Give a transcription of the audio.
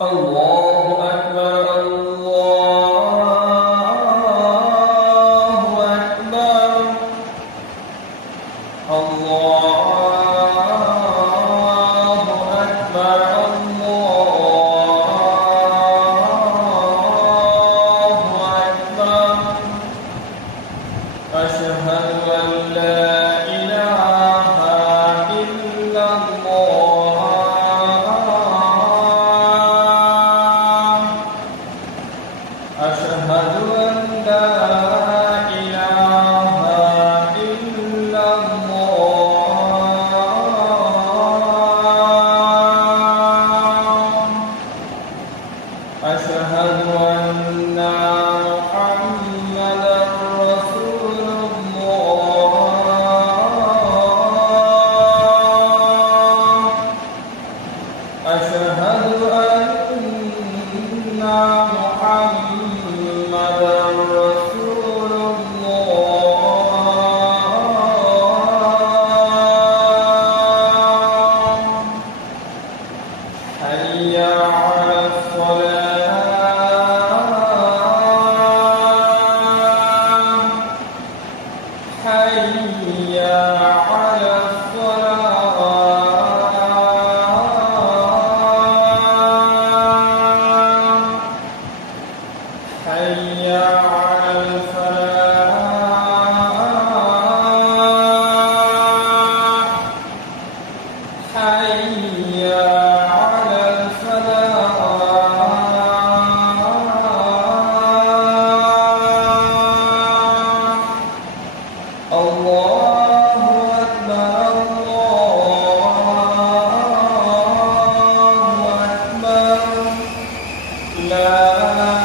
الله أكبر الله أكبر الله أكبر الله أكبر أشهد أن لا إله إلا الله أشهد أن لا إله إلا الله أشهد أن محمدا رسول الله أشهد أن محمدا رسول الله حي على الصلاة حي على الصلاة حي على الفلاح حي على الفلاح الله أكبر الله أكبر لا